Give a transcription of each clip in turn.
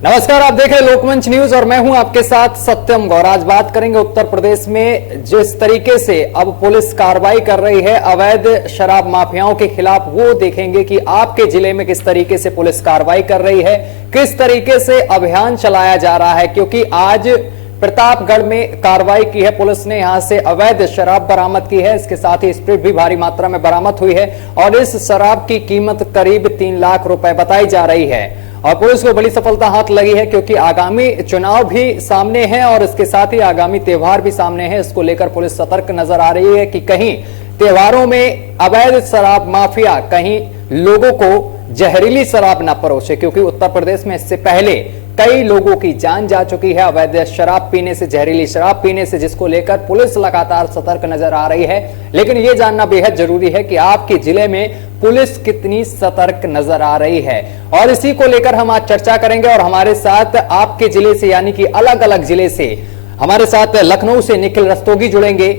नमस्कार, आप देख रहे हैं लोकमंच न्यूज और मैं हूं आपके साथ सत्यम गौर। आज बात करेंगे उत्तर प्रदेश में जिस तरीके से अब पुलिस कार्रवाई कर रही है अवैध शराब माफियाओं के खिलाफ, वो देखेंगे कि आपके जिले में किस तरीके से पुलिस कार्रवाई कर रही है, किस तरीके से अभियान चलाया जा रहा है। क्योंकि आज प्रतापगढ़ में कार्रवाई की है पुलिस ने, यहां से अवैध शराब बरामद की है, इसके साथ ही स्प्रिट भी भारी मात्रा में बरामद हुई है और इस शराब की कीमत करीब 3 लाख रुपए बताई जा रही है। और पुलिस को बड़ी सफलता हाथ लगी है क्योंकि आगामी चुनाव भी सामने है और इसके साथ ही आगामी त्योहार भी सामने है। इसको लेकर पुलिस सतर्क नजर आ रही है कि कहीं त्योहारों में अवैध शराब माफिया कहीं लोगों को जहरीली शराब ना परोसे, क्योंकि उत्तर प्रदेश में इससे पहले कई लोगों की जान जा चुकी है अवैध शराब पीने से, जहरीली शराब पीने से, जिसको लेकर पुलिस लगातार सतर्क नजर आ रही है। लेकिन यह जानना बेहद जरूरी है कि आपके जिले में पुलिस कितनी सतर्क नजर आ रही है, और इसी को लेकर हम आज चर्चा करेंगे। और हमारे साथ आपके जिले से यानी कि अलग अलग जिले से हमारे साथ लखनऊ से निखिल रस्तोगी जुड़ेंगे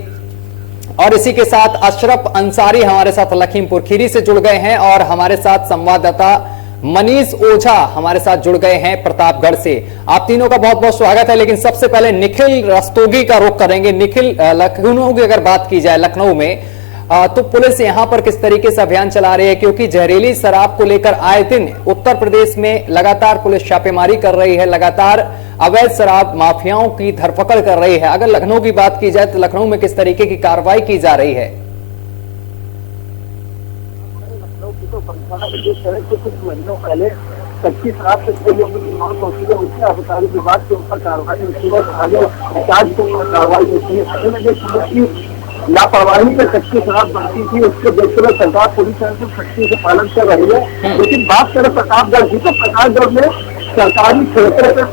और इसी के साथ अशरफ अंसारी हमारे साथ लखीमपुर खीरी से जुड़ गए हैं और हमारे साथ संवाददाता मनीष ओझा हमारे साथ जुड़ गए हैं प्रतापगढ़ से। आप तीनों का बहुत बहुत स्वागत है। लेकिन सबसे पहले निखिल रस्तोगी का रुख करेंगे। निखिल, लखनऊ की अगर बात की जाए, लखनऊ में तो पुलिस यहां पर किस तरीके से अभियान चला रही है, क्योंकि जहरीली शराब को लेकर आए दिन उत्तर प्रदेश में लगातार पुलिस छापेमारी कर रही है, लगातार अवैध शराब माफियाओं की धरपकड़ कर रही है। अगर लखनऊ की बात की जाए तो लखनऊ में किस तरीके की कार्रवाई की जा रही है? कुछ महीनों पहले कच्ची शराब से कई लोगों की मौत होती है, उसके आबकारी विभाग के ऊपर कार्रवाई होती है, जांच के ऊपर कार्रवाई होती है। लापरवाही से कच्ची शराब बनती थी, उसके देखते हुए सरकार पूरी तरह से सख्ती से पालन कर रही है। लेकिन बात करें प्रतापगढ़ की, तो प्रतापगढ़ में सरकारी क्षेत्र में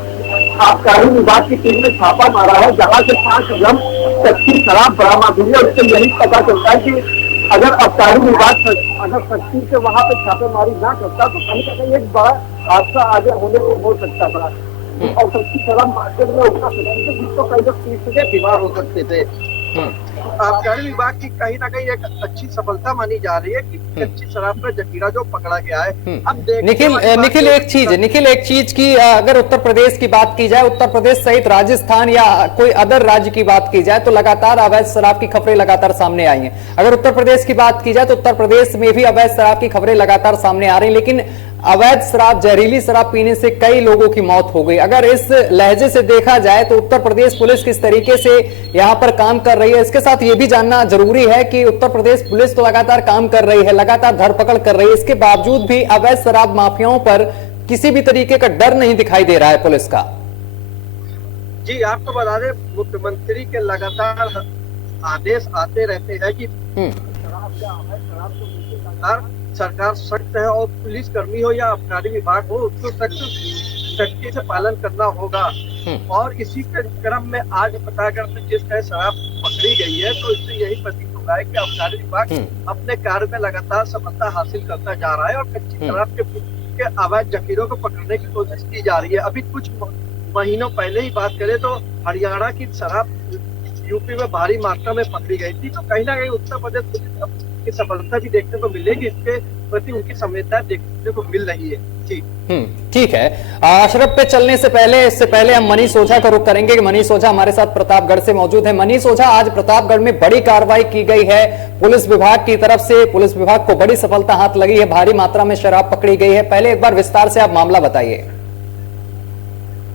आबकारी विभाग की टीम ने छापा मारा है, जहाँ से 5 ग्राम कच्ची शराब बरामद हुई है। उससे यही पता चलता है कि अगर आबकारी विभाग अगर सख्ती से वहाँ पे छापेमारी ना करता तो कहीं ना कहीं एक बड़ा हादसा आगे होने को हो सकता था। और कच्ची शराब मार्केट में उतना जिसको कई लोग पीस के बीमार हो सकते थे। आबकारी विभाग की कहीं ना कहीं एक अच्छी सफलता मानी जा रही है कि कच्ची शराब का जखीरा जो पकड़ा गया है। अब निखिल एक चीज की अगर उत्तर प्रदेश की बात की जाए, उत्तर प्रदेश सहित राजस्थान या कोई अदर राज्य की बात की जाए तो लगातार अवैध शराब की खबरें लगातार सामने आई हैं। अगर उत्तर प्रदेश की बात की जाए तो उत्तर प्रदेश में भी अवैध शराब की खबरें लगातार सामने आ रही, लेकिन अवैध शराब, जहरीली शराब पीने से कई लोगों की मौत हो गई। अगर इस लहजे से देखा जाए तो उत्तर प्रदेश पुलिस किस तरीके से यहां पर काम कर रही है, इसके साथ ये भी जानना जरूरी है कि उत्तर प्रदेश पुलिस तो लगातार काम कर रही है, लगातार धरपकड़ कर रही है, इसके बावजूद भी अवैध शराब माफियाओं पर किसी भी तरीके का डर नहीं दिखाई दे रहा है पुलिस का। जी, आपको बता दें, मुख्यमंत्री के लगातार आदेश आते रहते हैं कि शराब या अवैध शराब को लगातार सरकार सख्त है और पुलिस कर्मी हो या आबकारी विभाग हो, उसको सख्ती से पालन करना होगा। और इसी के क्रम में आज प्रतापगढ़ में जिस तरह शराब पकड़ी गई है, तो इससे यही प्रतीत हो रहा है कि आबकारी विभाग अपने कार्य में लगातार सफलता हासिल करता जा रहा है और कच्ची शराब के अवैध जखीरों को पकड़ने की कोशिश की जा रही है। अभी कुछ महीनों पहले ही बात करें तो हरियाणा की शराब यूपी में भारी मात्रा में पकड़ी गई थी, तो कहीं ना कहीं उत्तर प्रदेश पुलिस की सफलता भी देखने को मिलेगी, इसके प्रति उनकी संवेदना देखने को मिल रही है। जी ठीक है। अशरफ पे चलने से पहले, इससे पहले हम मनीष ओझा का रुख करेंगे कि मनीष ओझा हमारे साथ प्रतापगढ़ से मौजूद है। मनीष ओझा, आज प्रतापगढ़ में बड़ी कार्रवाई की गई है पुलिस विभाग की तरफ से, पुलिस विभाग को बड़ी सफलता हाथ लगी है, भारी मात्रा में शराब पकड़ी गई है। पहले एक बार विस्तार से आप मामला बताइए।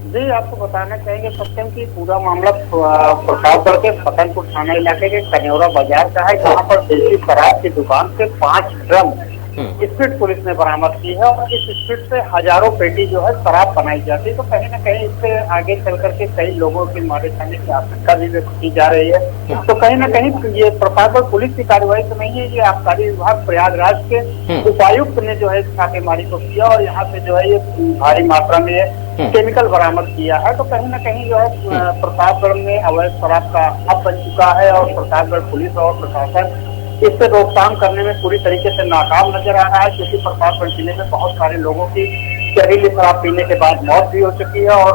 जी, आपको बताना चाहेंगे सत्यम की पूरा मामला प्रतापगढ़ के फतेहपुर थाना इलाके के कन्यौरा बाजार का है, जहां पर देसी शराब की दुकान से 5 ड्रम स्प्रिट पुलिस ने बरामद की है और इस स्प्रिट से हजारों पेटी जो है शराब बनाई जाती है। तो कहीं ना कहीं इससे आगे चल करके कई लोगों की मारे जाने की आशंका भी व्यक्त की जा रही है। तो कहीं ना कहीं ये प्रतापगढ़ पुलिस की कार्रवाई तो नहीं है, ये आबकारी विभाग प्रयागराज के उपायुक्त ने जो है छापेमारी को किया और यहाँ से जो है ये भारी मात्रा में केमिकल बरामद किया है। तो कहीं ना कहीं जो है प्रतापगढ़ में अवैध शराब का हब बन चुका है और प्रतापगढ़ पुलिस और प्रशासन इससे रोकथाम करने में पूरी तरीके से नाकाम नजर आ रहा है, क्योंकि प्रतापगढ़ जिले में बहुत सारे लोगों की जहरीली शराब पीने के बाद मौत भी हो चुकी है और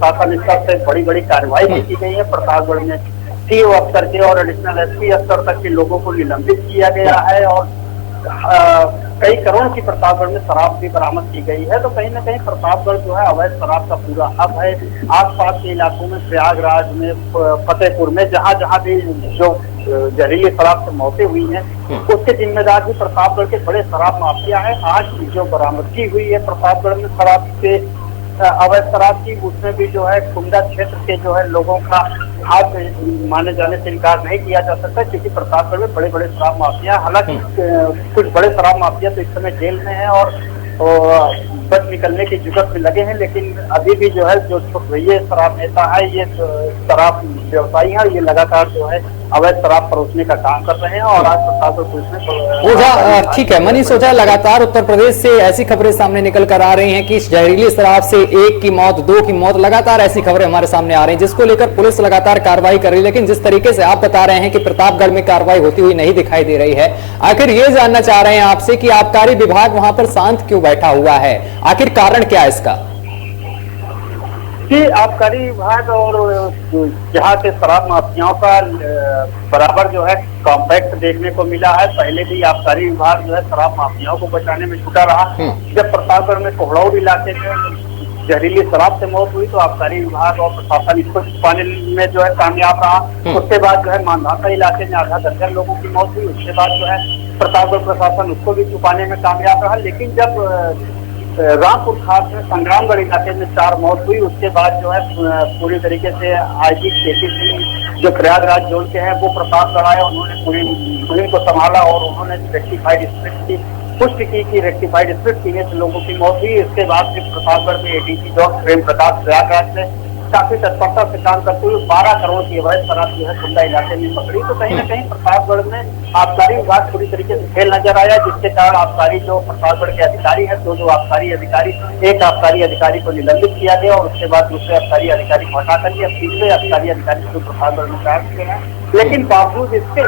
शासन स्तर से बड़ी बड़ी कार्रवाई भी की गई है। प्रतापगढ़ में सीओ स्तर के और एडिशनल एसपी स्तर तक के लोगों को निलंबित किया गया है और कई करोड़ की प्रतापगढ़ में शराब भी बरामद की गई है। तो कहीं ना कहीं प्रतापगढ़ जो है अवैध शराब का पूरा हब है। आसपास के इलाकों में, प्रयागराज में, फतेहपुर में, जहां जहां भी जो जहरीली शराब से मौतें हुई हैं, उसके जिम्मेदार भी प्रतापगढ़ के बड़े शराब माफिया है। आज जो बरामदगी हुई है प्रतापगढ़ में शराब से, अवैध शराब की, उसमें भी जो है कुंडा क्षेत्र के जो है लोगों का हाथ माने जाने से इनकार नहीं किया जा सकता, क्योंकि प्रतापगढ़ में बड़े बड़े शराब माफिया, हालांकि कुछ बड़े शराब माफिया तो इस समय जेल में है और बच निकलने की जुगत में लगे हैं, लेकिन अभी भी जो है जो छुटभइये शराब नेता है, ये शराब व्यवसायी है, ये लगातार जो है अवैध शराब परोसने का काम कर रहे हैं। और आज प्रतापगढ़ पुलिस ने ओझा, ठीक है, मनीष ओझा, लगातार उत्तर प्रदेश से ऐसी खबरें सामने निकल कर आ रही हैं कि जहरीली शराब से 1 की मौत, 2 की मौत, लगातार ऐसी खबरें हमारे सामने आ रही हैं, जिसको लेकर पुलिस लगातार कार्रवाई कर रही है। लेकिन जिस तरीके से आप बता रहे हैं कि प्रतापगढ़ में कार्रवाई होती हुई नहीं दिखाई दे रही है, आखिर ये जानना चाह रहे हैं आपसे कि आबकारी विभाग वहां पर शांत क्यों बैठा हुआ है, आखिर कारण क्या है इसका? कि आबकारी विभाग और जहाँ के शराब माफियाओं का बराबर जो है कॉम्पैक्ट देखने को मिला है। पहले भी आबकारी विभाग जो है शराब माफियाओं को बचाने में जुटा रहा। जब प्रतापगढ़ में कोहड़ौर इलाके में जहरीली शराब से मौत हुई तो आबकारी विभाग और प्रशासन इसको छुपाने में जो है कामयाब रहा। उसके बाद जो है मानधाता इलाके में आधा दर्जन लोगों की मौत हुई, उसके बाद जो है प्रतापगढ़ प्रशासन उसको भी छुपाने में कामयाब रहा। लेकिन जब रामपुर खास में संग्रामगढ़ इलाके में 4 मौत हुई, उसके बाद जो है पूरी तरीके से आईजी केपी सिंह जो प्रयागराज जोन के हैं वो प्रतापगढ़ आए, उन्होंने पूरी मुहिम को संभाला और उन्होंने रेक्टिफाइड स्प्रिट की पुष्टि की कि रेक्टिफाइड स्प्रिट पीने से लोगों की मौत हुई। इसके बाद फिर प्रतापगढ़ में एडीसी जॉन प्रेम प्रकाश प्रयागराज में काफी तत्परता से काम करते हुए 12 करोड़ की अवैध शराब जो है कुंडा इलाके में पकड़ी। तो कहीं ना कहीं प्रतापगढ़ में आबकारी विभाग पूरी तरीके से फेल नजर आया, जिसके कारण आबकारी जो प्रतापगढ़ के अधिकारी है, दो आबकारी अधिकारी, एक आबकारी अधिकारी को निलंबित किया गया और उसके बाद दूसरे आबकारी अधिकारी को हटा करके अब तीसरे आबकारी अधिकारी को प्रतापगढ़ में तैनात किया है। लेकिन बावजूद इसके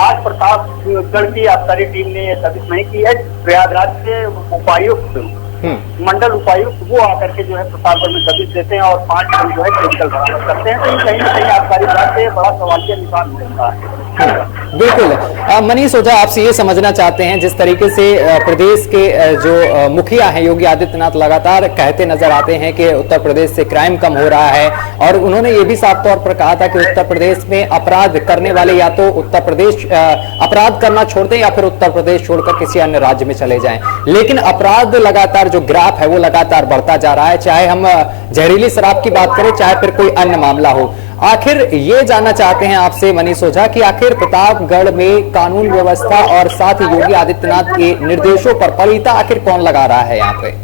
आज प्रतापगढ़ की आबकारी टीम ने यह साबित नहीं की है। प्रयागराज के उपायुक्त, मंडल उपायुक्त, वो आकर के जो है प्रतापगढ़ में दबिश देते हैं और 5 टन जो है केमिकल बरामद करते हैं। तो कहीं ना कहीं आबकारी विभाग से बड़ा सवालिया निशान मिलता है। बिल्कुल, मनीष ओझा, आपसे ये समझना चाहते हैं, जिस तरीके से प्रदेश के जो मुखिया हैं योगी आदित्यनाथ लगातार कहते नजर आते हैं कि उत्तर प्रदेश से क्राइम कम हो रहा है, और उन्होंने ये भी साफ तौर पर कहा था कि उत्तर प्रदेश में अपराध करने वाले या तो उत्तर प्रदेश अपराध करना छोड़ दें या फिर उत्तर प्रदेश छोड़कर किसी अन्य राज्य में चले जाएं। लेकिन अपराध लगातार जो ग्राफ है वो लगातार बढ़ता जा रहा है, चाहे हम जहरीली शराब की बात करें चाहे फिर कोई अन्य मामला हो। आखिर ये जानना चाहते हैं आपसे मनीष ओझा कि आखिर प्रतापगढ़ में कानून व्यवस्था और साथ ही योगी आदित्यनाथ के निर्देशों पर पलीता आखिर कौन लगा रहा है यहाँ पे?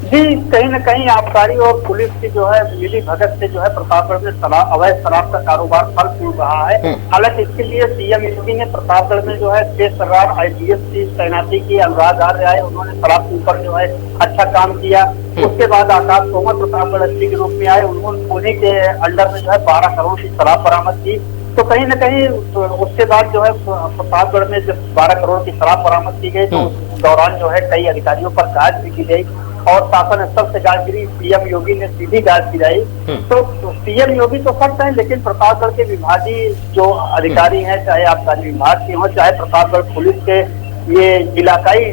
जी, कहीं न कहीं आबकारी और पुलिस की जो है मिली भगत से जो है प्रतापगढ़ में अवैध शराब का कारोबार फल फूल रहा है। हालांकि इसके लिए सीएम योगी ने प्रतापगढ़ में जो है 6 शराब IPS की तैनाती की। अनुराग आर्य आए, उन्होंने शराब के ऊपर जो है अच्छा काम किया। उसके बाद आकाश तोमर प्रतापगढ़ एसपी के रूप में आए, उन्होंने उन्हीं के अंडर में जो है 12 करोड़ की शराब बरामद की। तो कहीं न कहीं उसके बाद जो है प्रतापगढ़ में जब 12 करोड़ की शराब बरामद की गई तो उस दौरान जो है कई अधिकारियों पर जांच भी की गई और शासन स्तर से जांच गिरी। सीएम योगी ने सीधी जांच गिराई। तो सीएम योगी तो सख्त है, लेकिन प्रतापगढ़ के विभागीय जो अधिकारी हैं, चाहे आबकारी विभाग के हों चाहे प्रतापगढ़ पुलिस के ये इलाकाई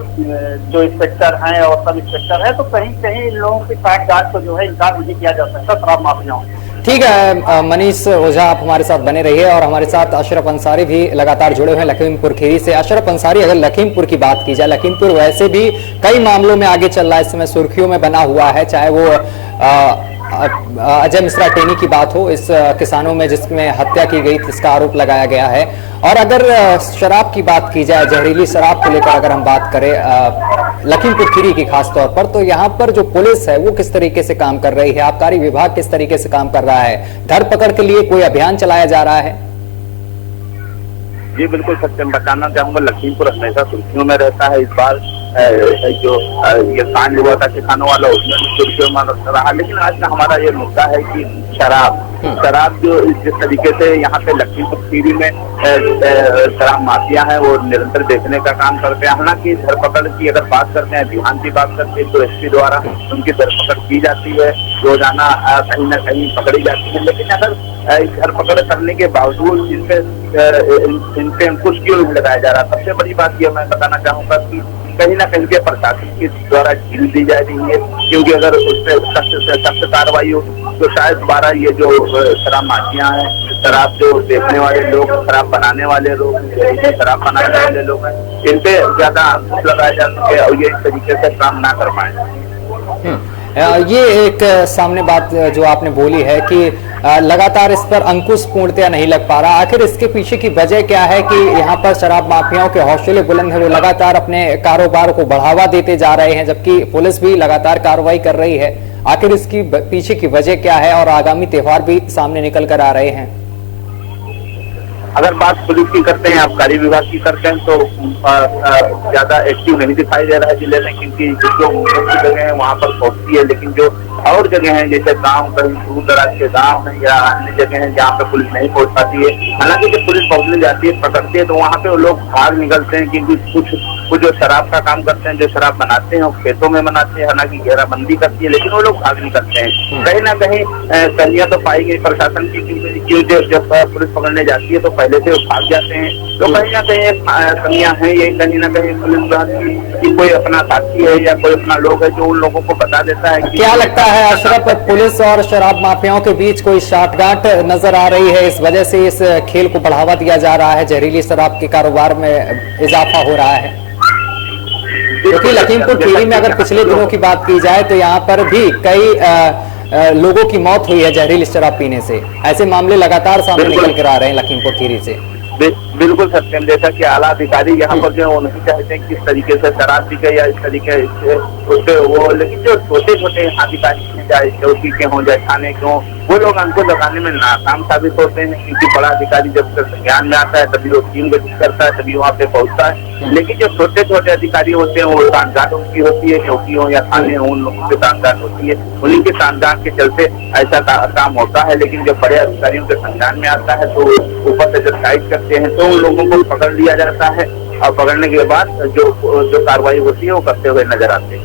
जो इंस्पेक्टर हैं और सब इंस्पेक्टर हैं, तो कहीं कहीं इन लोगों की साठगांठ को जो है इनकार नहीं किया जा सकता शराब माफियाओं। ठीक है मनीष ओझा, आप हमारे साथ बने रहिए और हमारे साथ अशरफ अंसारी भी लगातार जुड़े हुए हैं लखीमपुर खीरी से। अशरफ अंसारी, अगर लखीमपुर की बात की जाए, लखीमपुर वैसे भी कई मामलों में आगे चल रहा है, इस समय सुर्खियों में बना हुआ है, चाहे वो अजय मिश्रा टेनी की बात हो, इस किसानों में जिसमें हत्या की गई इसका आरोप लगाया गया है। और अगर शराब की बात की जाए, जहरीली शराब को लेकर अगर हम बात करें लखीमपुर खीरी की खास तौर पर, तो यहाँ पर जो पुलिस है वो किस तरीके से काम कर रही है, आबकारी विभाग किस तरीके से काम कर रहा है, धरपकड़ के लिए कोई अभियान चलाया जा रहा है? जी बिल्कुल सत्यम, बताना चाहूंगा लखीमपुर हमेशा सुर्खियों में रहता है। इस बार जो ये कांड हुआ था किसानों वाला, उसमें जुर्माना रहा। लेकिन आज का हमारा ये मुद्दा है कि शराब जो जिस तरीके से यहाँ पे लखीमपुर खीरी में शराब माफिया है वो निरंतर देखने का काम करते हैं। हालांकि धरपकड़ की अगर बात करते हैं, अभियान की बात करते हैं, तो एसपी द्वारा उनकी धरपकड़ की जाती है, रोजाना कहीं न कहीं पकड़ी जाती है। लेकिन अगर धरपकड़ करने के बावजूद इनसे अंकुश क्यों नहीं लगाया जा रहा? सबसे बड़ी बात यह मैं बताना चाहूंगा कि कहीं ना कहीं के प्रशासन के द्वारा ढील दी जा रही है, क्योंकि अगर उस पर सख्त से सख्त कार्रवाई हो तो शायद दोबारा ये जो शराब माफिया हैं, शराब जो बेचने वाले लोग, शराब बनाने वाले लोग, शराब बनाने वाले लोग हैं, इन पे ज्यादा अंकुश लगाया जा सके और ये इस तरीके से काम ना कर पाए। ये एक सामने बात जो आपने बोली है कि लगातार इस पर अंकुश पूर्णतया नहीं लग पा रहा। आखिर इसके पीछे की वजह क्या है कि यहाँ पर शराब माफियाओं के हौसले बुलंद है, वो लगातार अपने कारोबार को बढ़ावा देते जा रहे हैं, जबकि पुलिस भी लगातार कार्रवाई कर रही है। आखिर इसकी पीछे की वजह क्या है और आगामी त्योहार भी सामने निकल कर आ रहे हैं? अगर बात पुलिस की करते हैं, आबकारी विभाग की करते हैं, तो ज्यादा एक्टिव नहीं दिखाई दे रहा है जिले में, क्योंकि जो मुख्य जगह है वहाँ पर पहुंचती है। लेकिन जो और जगह हैं, जैसे गांव, कहीं दूर दराज के गांव हैं या अन्य जगह हैं जहाँ पे पुलिस नहीं पहुंच पाती है, हालांकि जब पुलिस पहुंचने जाती है, पकड़ती है, तो वहाँ पे वो लोग भाग निकलते हैं, क्योंकि कुछ जो शराब का काम करते हैं, जो शराब बनाते हैं, वो खेतों में बनाते हैं। हालांकि घेराबंदी करती है, लेकिन वो लोग भाग निकलते हैं। कहीं ना कहीं कमियां तो पाई गई प्रशासन की, क्योंकि जब पुलिस पकड़ने जाती है तो पहले से वो भाग जाते हैं। तो कहीं ना कहीं कमियां हैं ये, कहीं ना कहीं पुलिस विभाग की कोई अपना साथी है या कोई अपना लोग है जो उन लोगों को बता देता है। क्या लगता है अशरफ, पुलिस और शराब माफियाओं के बीच कोई साठगांठ नजर आ रही है? इस वजह से इस खेल को बढ़ावा दिया जा रहा है, जहरीली शराब के कारोबार में इजाफा हो रहा है? क्योंकि लखीमपुर खीरी में अगर पिछले दिनों की बात की जाए तो यहाँ पर भी कई लोगों की मौत हुई है जहरीली शराब पीने से। ऐसे मामले लगातार सामने निकल कर आ रहे हैं लखीमपुर खीरी से। बिल्कुल सत्यम, जैसा कि आला अधिकारी यहाँ पर जो नहीं चाहते हैं किस तरीके से शराब पी के या इस तरीके से उसके वो, लेकिन जो छोटे छोटे अधिकारी चाहे चौकी के हों या थाने के हों, वो लोग अंको लगाने में नाकाम साबित होते हैं, क्योंकि बड़ा अधिकारी जब तक संज्ञान में आता है तभी वो टीम गठित करता है, तभी वहाँ पे पहुंचता है। लेकिन जो छोटे छोटे अधिकारी होते हैं वो सांठगांठ उनकी होती है, चौकी हो या थाने हो, उन लोगों की सांठगांठ होती है, उन्हीं के सांठगांठ के चलते ऐसा काम होता है। लेकिन जब बड़े अधिकारियों के संज्ञान में आता है तो ऊपर से जब टाइट करते हैं तो उन लोगों को पकड़ लिया जाता है, और पकड़ने के बाद जो कार्रवाई होती है वो करते हुए नजर आते हैं।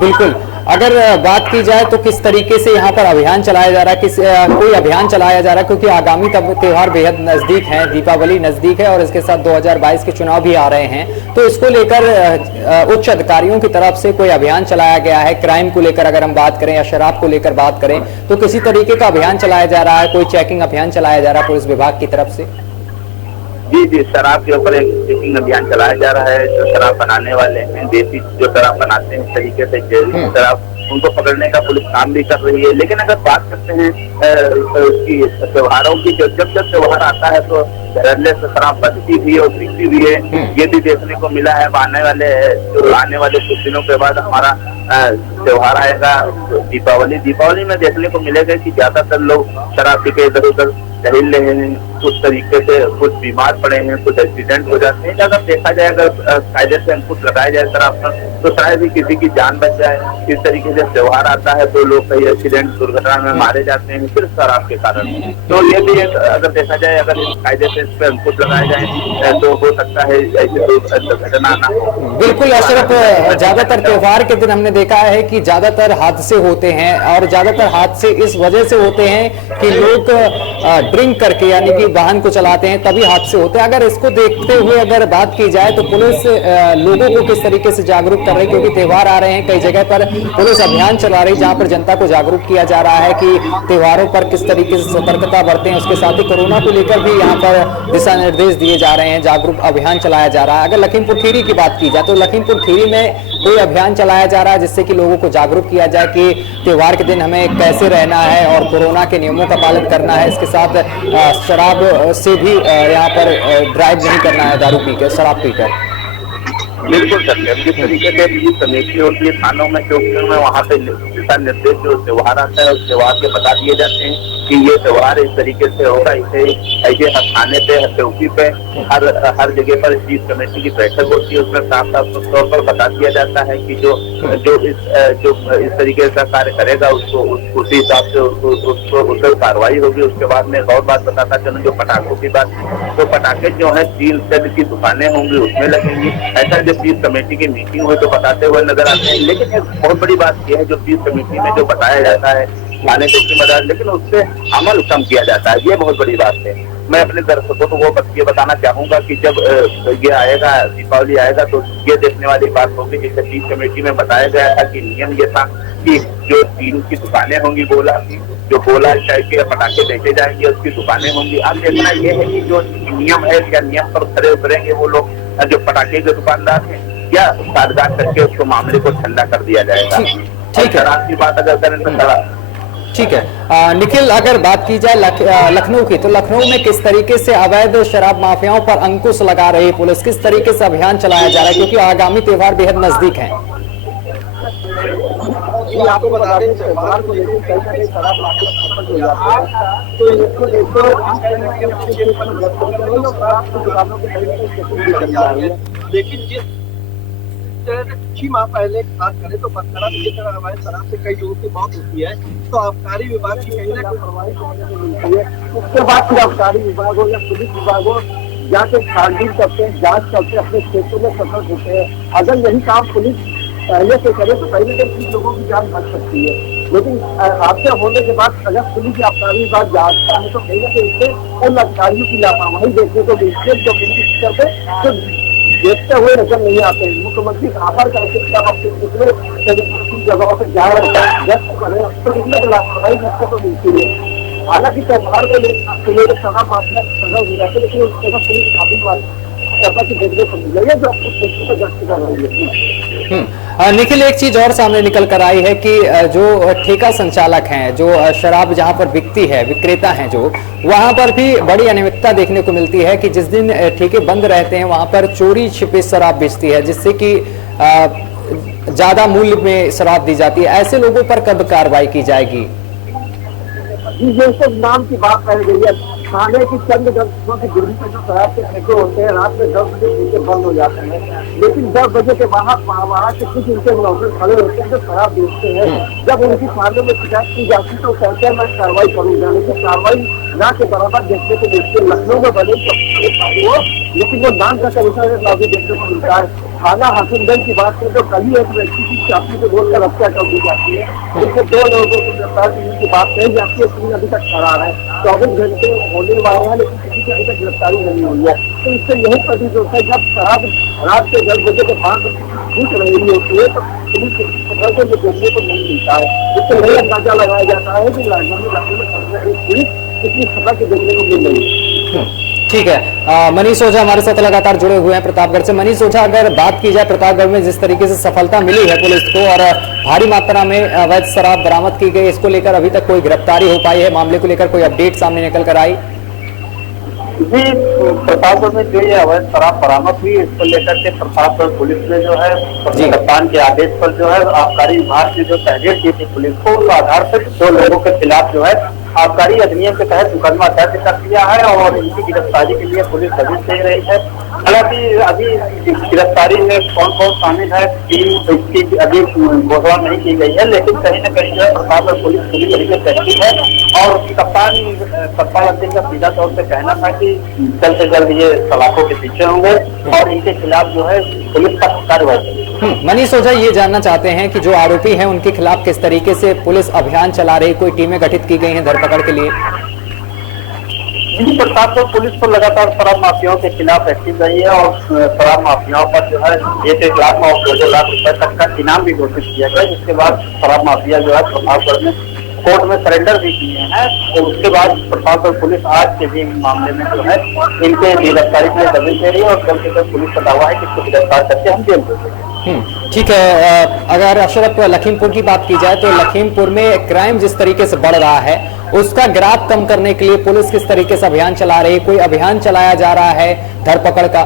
बिल्कुल। अगर बात की जाए तो किस तरीके से यहाँ पर अभियान चलाया जा रहा है, कोई अभियान चलाया जा रहा है, क्योंकि आगामी त्योहार बेहद नजदीक है, दीपावली नजदीक है और इसके साथ 2022 के चुनाव भी आ रहे हैं, तो इसको लेकर उच्च अधिकारियों की तरफ से कोई अभियान चलाया गया है? क्राइम को लेकर अगर हम बात करें या शराब को लेकर बात करें तो किसी तरीके का अभियान चलाया जा रहा है, कोई चेकिंग अभियान चलाया जा रहा है पुलिस विभाग की तरफ से? जी, शराब के ऊपर एक चेकिंग अभियान चलाया जा रहा है। जो शराब बनाने वाले हैं, देसी जो शराब बनाते हैं, इस तरीके से जहरीली शराब, उनको पकड़ने का पुलिस काम भी कर रही है। लेकिन अगर बात करते हैं त्योहारों की, जब त्योहार आता है तो धड़ल्ले से शराब बनती भी है और बिकती भी है, ये भी देखने को मिला है। आने वाले कुछ दिनों के बाद हमारा त्योहार आएगा दीपावली में देखने को मिलेगा कि ज्यादातर लोग शराब पी के इधर उधर टहल रहे हैं, कुछ तरीके से कुछ बीमार पड़े हैं, कुछ एक्सीडेंट हो जाते हैं। अगर देखा जाए, अगर कायदे से अंकुश लगाया जाए शराब पर, तो शायद ही किसी की जान बच जाए। इस तरीके से त्योहार आता है तो लोग कई एक्सीडेंट दुर्घटना में मारे जाते हैं सिर्फ शराब के कारण। तो ये भी अगर देखा जाए, अगर कायदे से इस पर अंकुश लगाया जाए तो हो सकता है ऐसी दुर्घटना ना हो। बिल्कुल अशरफ, ज्यादातर त्योहार के दिन हमने देखा है कि ज्यादातर हादसे होते हैं, और ज्यादातर हादसे इस वजह से होते हैं कि लोग ड्रिंक करके यानी कि वाहन को चलाते हैं, तभी हादसे होते हैं। अगर इसको देखते हुए अगर बात की जाए तो पुलिस लोगों को किस तरीके से जागरूक कर रही है, क्योंकि त्योहार आ रहे हैं, कई जगह पर पुलिस अभियान चला रही है जहां पर जनता को जागरूक किया जा रहा है कि त्योहारों पर किस तरीके से सतर्कता बरतें। उसके साथ ही कोरोना को लेकर भी यहाँ पर दिशा निर्देश दिए जा रहे हैं, जागरूक अभियान चलाया जा रहा है। अगर लखीमपुर खीरी की बात की जाए तो लखीमपुर खीरी में कोई अभियान चलाया जा रहा है जिससे कि लोगों को जागरूक किया जाए कि त्योहार के दिन हमें कैसे रहना है और कोरोना के नियमों का पालन करना है, इसके साथ शराब से भी यहाँ पर ड्राइव नहीं करना है, दारू पीकर, शराब पीकर। बिल्कुल सत्य। जिस तरीके से पुलिस कमेटी होती है थानों में, चौकियों में, वहाँ पे दिशा निर्देश जो त्योहार आता है उस त्योहार के बता दिए जाते हैं कि ये त्योहार इस तरीके से होगा, इसे ऐसे हर थाने पे, हर चौकी पे, हर जगह पर पुलिस कमेटी की बैठक होती है, उसमें साफ साफ तौर पर बता दिया जाता है कि जो इस तरीके का कार्य करेगा उसको उसी हिसाब से उसको कार्रवाई होगी। उसके बाद में एक और बात बताता चलूं, जो पटाखों की बात, तो पटाखे जो है 3 सेट की दुकानें होंगी उसमें लगेंगी। ऐसा जो पुलिस कमेटी की मीटिंग हुई तो बताते हुए नजर आते हैं। लेकिन एक बहुत बड़ी बात यह है जो पुलिस कमेटी में जो बताया जाता है थाने चौकी मदार, लेकिन उससे अमल कम किया जाता है, ये बहुत बड़ी बात है। मैं अपने दर्शकों को वो ये बताना चाहूंगा कि जब ये आएगा, दीपावली आएगा, तो ये देखने वाली बात होगी जैसे पुलिस कमेटी में बताया गया था कि नियम ये था कि जो 3 की दुकानें होंगी गोला की, जो गोला टाइप के पटाखे बेचे जाएंगे उसकी दुकानें होंगी। अब देखना ये है कि जो नियम है क्या नियम पर खड़े उतरेंगे वो लोग जो पटाखे के दुकानदार हैं, या साठगांठ करके उसको मामले को ठंडा कर दिया जाएगा। ठीक है। शराब की बात अगर करें तो ठीक है। निखिल, अगर बात की जाए लखनऊ की, तो लखनऊ में किस तरीके से अवैध शराब माफियाओं पर अंकुश लगा रही पुलिस, किस तरीके से अभियान चलाया जा रहा है, क्योंकि आगामी त्योहार बेहद नजदीक है। आपको बता दें त्योहार को लेकर कई सारे शराब माफिया सफल हो जाते हैं, तो इसको लेकर दुकानों के लेकिन जिस अच्छी माह पहले बात करें तो बदकारा की तरह हमारे शराब से कई लोगों की मौत होती है, तो आबकारी विभाग की कहीं ना कहीं कार्रवाई मिलती है। उसके बाद फिर आबकारी विभाग हो या पुलिस विभाग हो जाके छानबीन करते हैं, जांच करते हैं, अपने क्षेत्रों में सफल होते हैं। अगर यही काम पुलिस पहले से करे तो पहले तो कुछ लोगों की जान बच सकती है, लेकिन हादसा होने के बाद अगर पुलिस या आबकारी विभाग जांचता है तो कहीं ना कहीं इससे उन अधिकारियों की लापरवाही देखने को मिलती है जो पुलिस करते तो देखते हुए नजर नहीं आते हैं। मुख्यमंत्री आभार करके जगहों पर जाए तो इसमें लापरवाही देखने को मिलती है। हालांकि त्योहार को लेकर सजा मामला सजा हो जाती है, लेकिन उस जगह पुलिस काफी देखने को मिलेगा जो आपको जब्त कर रही है। निखिल, एक चीज और सामने निकल कर आई है कि जो ठेका संचालक हैं, जो शराब जहां पर बिकती है, विक्रेता हैं, जो वहां पर भी बड़ी अनियमितता देखने को मिलती है कि जिस दिन ठेके बंद रहते हैं वहां पर चोरी छिपे शराब बेचती है, जिससे कि ज्यादा मूल्य में शराब दी जाती है। ऐसे लोगों पर कब कार्रवाई की जाएगी? ये सब नाम की बात कही गई है। थाने की चंद दर्शकों की दूरी पर जो शराब के ठेके होते हैं रात में 10 बजे ठेके बंद हो जाते हैं, लेकिन 10 बजे के वहाँ से कुछ उनके मुलाजिम खड़े होते हैं जो शराब बेचते हैं। जब उनकी थाने में शिकायत की जाती है तो कहते हैं मैं कार्रवाई करूंगा, लेकिन कार्रवाई ना के बराबर देखने को मिलती है। लखनऊ में बने लेकिन वो नाम का तरीका लागू देखने को मिलता है। थाना हाकिमगंज की बात करें तो कल ही एक व्यक्ति की चाकू से बोलकर हत्या कर दी जाती है, जिससे 2 लोगों को गिरफ्तार करने की बात कही जाती है। 3 अभी तक फरार है, 24 घंटे होने वाले हैं लेकिन किसी की अभी तक गिरफ्तारी नहीं हुई है। तो इससे यही प्रतीत होता है जब शराब रात के 10 बजे के बाद घुस रही होती है तो पुलिस को ये देखने को नहीं मिलता है। इससे यही अंदाजा लगाया जाता है कि राजधानी इलाके में पुलिस कितनी सफल के देखने को मिल रही है। ठीक है। मनीष ओझा हमारे साथ लगातार जुड़े हुए हैं प्रतापगढ़ से। मनीष ओझा, अगर बात की जाए प्रतापगढ़ में जिस तरीके से सफलता मिली है पुलिस को और भारी मात्रा में अवैध शराब बरामद की गई, इसको लेकर अभी तक कोई गिरफ्तारी हो पाई है? मामले को लेकर कोई अपडेट सामने निकल कर आई? जी, प्रतापगढ़ में जो ये अवैध शराब बरामद हुई इसको लेकर के प्रतापगढ़ पुलिस ने जो है कप्तान के आदेश पर जो है आबकारी विभाग ने जो तहरीर की थी पुलिस को, उस आधार पर 2 लोगों के खिलाफ जो है आबकारी अधिनियम के तहत मुकदमा दर्ज कर दिया है और इनकी गिरफ्तारी के लिए पुलिस दबिश दे रही है। हालांकि अभी गिरफ्तारी में कौन कौन शामिल है इसकी अभी घोषणा नहीं की गई है, लेकिन कहीं न कहीं जो है प्रतापगढ़ पुलिस पूरी तरीके से एक्टिव है। और कप्तान सतपाल सिंह का सीधा तौर पर कहना था कि जल्द से जल्द ये सलाखों के पीछे होंगे और इनके खिलाफ जो है पुलिस का कार्रवाई करेगी। मनीष ओझा, ये जानना चाहते हैं कि जो आरोपी हैं उनके खिलाफ किस तरीके से पुलिस अभियान चला रही, कोई टीमें गठित की गई हैं धरपकड़ के लिए? प्रतापगढ़ पुलिस तो लगातार शराब माफियाओं के खिलाफ एक्टिव रही है और शराब माफियाओं पर जो है 1-1 लाख और 2-2 लाख रुपए तक का इनाम भी घोषित किया गया, जिसके बाद शराब माफिया जो है प्रतापगढ़ में कोर्ट में सरेंडर भी किए हैं। और उसके बाद प्रतापगढ़ पुलिस आज के भी मामले में जो है इनके गिरफ्तारी के लिए दबिश दे रही है और जल्द से जल्द पुलिस का दावा है कि इसको गिरफ्तार करके हम जेल भेजेंगे। ठीक है। अगर अशरफ लखीमपुर की बात की जाए तो लखीमपुर में क्राइम जिस तरीके से बढ़ रहा है उसका ग्राफ कम करने के लिए पुलिस किस तरीके से अभियान चला रही है? कोई अभियान चलाया जा रहा है धरपकड़ का?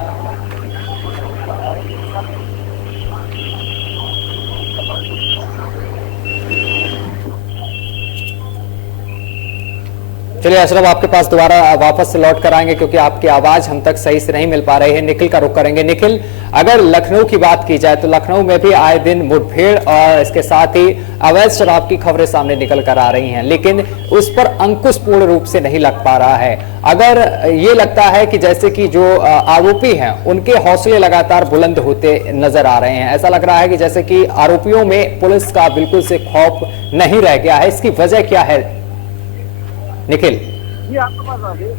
चलिए अशरफ, आपके पास दोबारा वापस से लौट कर आएंगे क्योंकि आपकी आवाज हम तक सही से नहीं मिल पा रही है। निखिल का रुख करेंगे। निखिल, अगर लखनऊ की बात की जाए तो लखनऊ में भी आए दिन मुठभेड़ और इसके साथ ही अवैध शराब की खबरें सामने निकल कर आ रही हैं, लेकिन उस पर अंकुश पूर्ण रूप से नहीं लग पा रहा है। अगर ये लगता है कि जैसे कि जो आरोपी हैं उनके हौसले लगातार बुलंद होते नजर आ रहे हैं, ऐसा लग रहा है कि जैसे कि आरोपियों में पुलिस का बिल्कुल से खौफ नहीं रह गया है, इसकी वजह क्या है निखिल? ये आपको बता दें,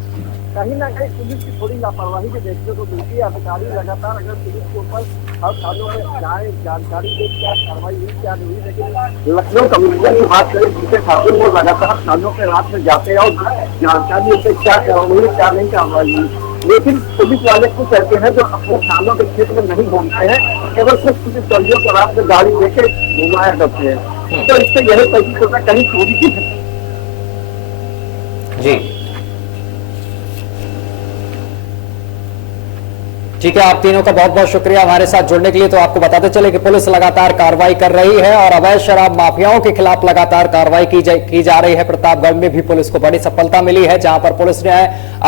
कहीं ना कहीं पुलिस की थोड़ी लापरवाही भी देखने को मिलती है। अधिकारी लगातार अगर पुलिस के ऊपर हर थानों में जाए, जानकारी दे क्या कार्रवाई हुई क्या नहीं हुई, लेकिन लखनऊ कमिश्नर की बात करें जिनके ठाकुर वो लगातार थानों के रात में जाते हैं और जानकारी होते क्या कार्रवाई हुई क्या नहीं कार्रवाई हुई। लेकिन पुलिस वाले कुछ ऐसे हैं जो अपने थानों के क्षेत्र में नहीं घूमते हैं, केवल कुछ पुलिस कर्मियों को रात में गाड़ी लेके घुमाया करते हैं। तो इससे यही कोशिश होता है कहीं चोरी की जी ठीक है, आप तीनों का बहुत बहुत शुक्रिया हमारे साथ जुड़ने के लिए। तो आपको बताते चले कि पुलिस लगातार कार्रवाई कर रही है और अवैध शराब माफियाओं के खिलाफ लगातार कार्रवाई की जा रही है। प्रतापगढ़ में भी पुलिस को बड़ी सफलता मिली है, जहां पर पुलिस ने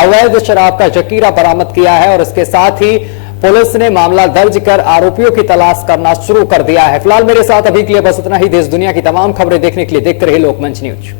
अवैध शराब का जखीरा बरामद किया है और इसके साथ ही पुलिस ने मामला दर्ज कर आरोपियों की तलाश करना शुरू कर दिया है। फिलहाल मेरे साथ अभी के लिए बस इतना ही। देश दुनिया की तमाम खबरें देखने के लिए देखते रहिए लोकमंच न्यूज।